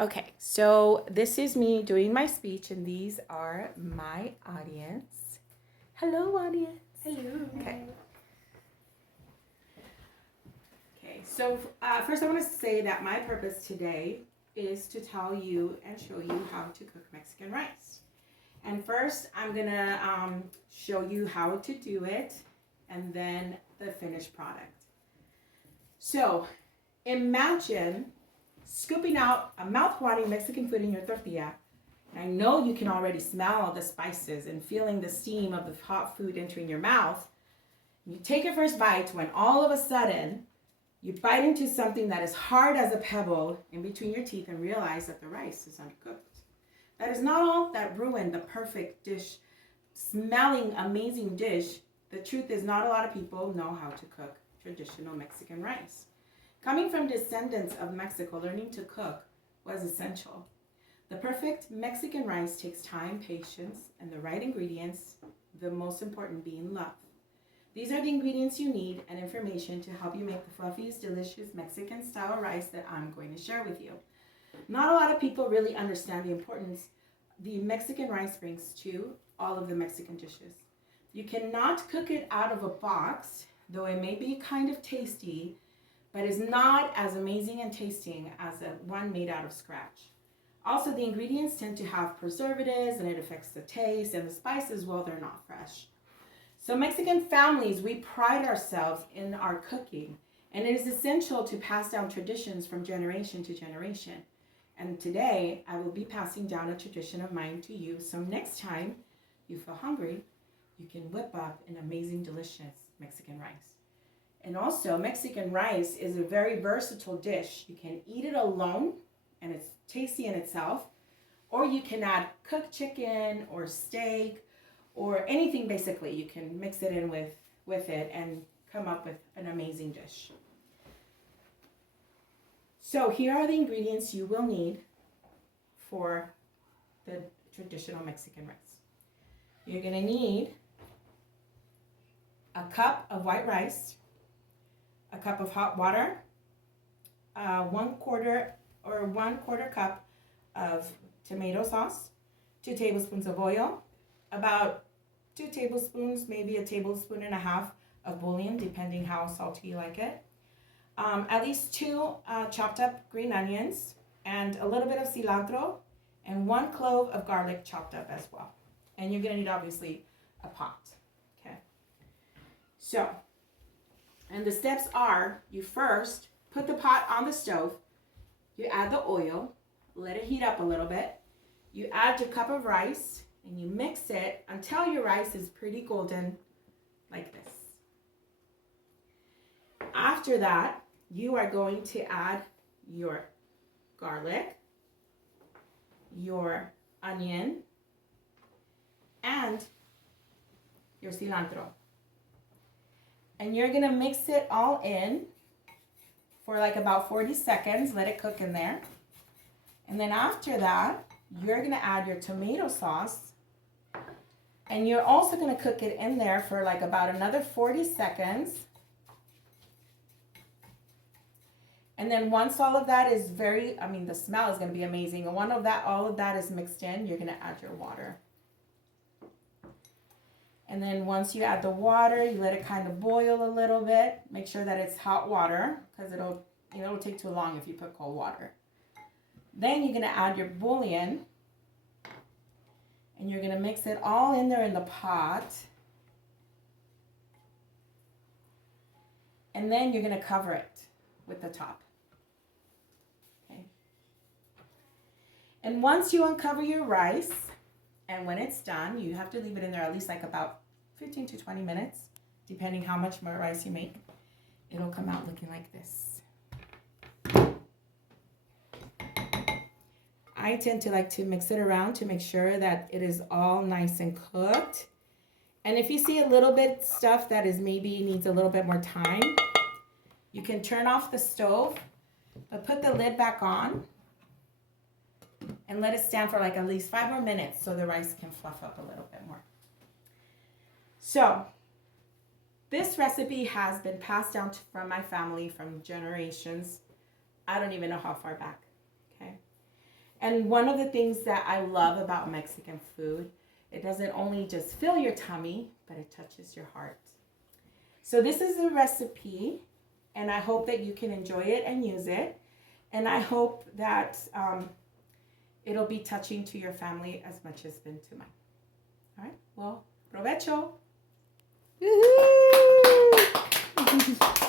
Okay, so this is me doing my speech, and these are my audience. Hello, audience. Hello. Okay. Okay, so first I want to say that my purpose today is to tell you and show you how to cook Mexican rice. And first, I'm gonna show you how to do it, and then the finished product. So, imagine scooping out a mouth-watering Mexican food in your tortilla. And I know you can already smell the spices and feeling the steam of the hot food entering your mouth. You take your first bite when all of a sudden you bite into something that is hard as a pebble in between your teeth and realize that the rice is undercooked. That is not all that ruined the perfect dish, smelling amazing dish. The truth is, not a lot of people know how to cook traditional Mexican rice. Coming from descendants of Mexico, learning to cook was essential. The perfect Mexican rice takes time, patience, and the right ingredients, the most important being love. These are the ingredients you need and information to help you make the fluffiest, delicious Mexican style rice that I'm going to share with you. Not a lot of people really understand the importance the Mexican rice brings to all of the Mexican dishes. You cannot cook it out of a box, though it may be kind of tasty, but is not as amazing and tasting as a one made out of scratch. Also, the ingredients tend to have preservatives and it affects the taste, and the spices, well, they're not fresh. So Mexican families, we pride ourselves in our cooking, and it is essential to pass down traditions from generation to generation. And today, I will be passing down a tradition of mine to you, so next time you feel hungry, you can whip up an amazing, delicious Mexican rice. And also, Mexican rice is a very versatile dish. You can eat it alone, and it's tasty in itself, or you can add cooked chicken or steak or anything basically. You can mix it in with it and come up with an amazing dish. So here are the ingredients you will need for the traditional Mexican rice. You're gonna need a cup of white rice, a cup of hot water, 1/4 cup of tomato sauce, 2 tablespoons of oil, about 2 tablespoons, maybe a tablespoon and a half of bouillon, depending how salty you like it. At least 2 chopped up green onions, and a little bit of cilantro, and 1 clove of garlic chopped up as well. And you're gonna need obviously a pot. Okay. So, and the steps are: you first put the pot on the stove, you add the oil, let it heat up a little bit. You add your cup of rice and you mix it until your rice is pretty golden, like this. After that, you are going to add your garlic, your onion, and your cilantro. And you're gonna mix it all in for like about 40 seconds, let it cook in there. And then after that, you're gonna add your tomato sauce, and you're also gonna cook it in there for like about another 40 seconds. And then once all of that is the smell is gonna be amazing. And all of that is mixed in, you're gonna add your water. And then once you add the water, you let it kind of boil a little bit. Make sure that it's hot water, because it'll take too long if you put cold water. Then you're gonna add your bouillon, and you're gonna mix it all in there in the pot. And then you're gonna cover it with the top. Okay. And once you uncover your rice, and when it's done, you have to leave it in there at least like about 15 to 20 minutes, depending how much more rice you make. It'll come out looking like this. I tend to like to mix it around to make sure that it is all nice and cooked. And if you see a little bit stuff that is maybe needs a little bit more time, you can turn off the stove, but put the lid back on and let it stand for like at least 5 more minutes so the rice can fluff up a little bit more. So this recipe has been passed down from my family from generations. I don't even know how far back. Okay. And one of the things that I love about Mexican food, it doesn't only just fill your tummy, but it touches your heart. So this is a recipe, and I hope that you can enjoy it and use it. And I hope that it'll be touching to your family as much as it's been to mine. All right, well, provecho. Woohoo!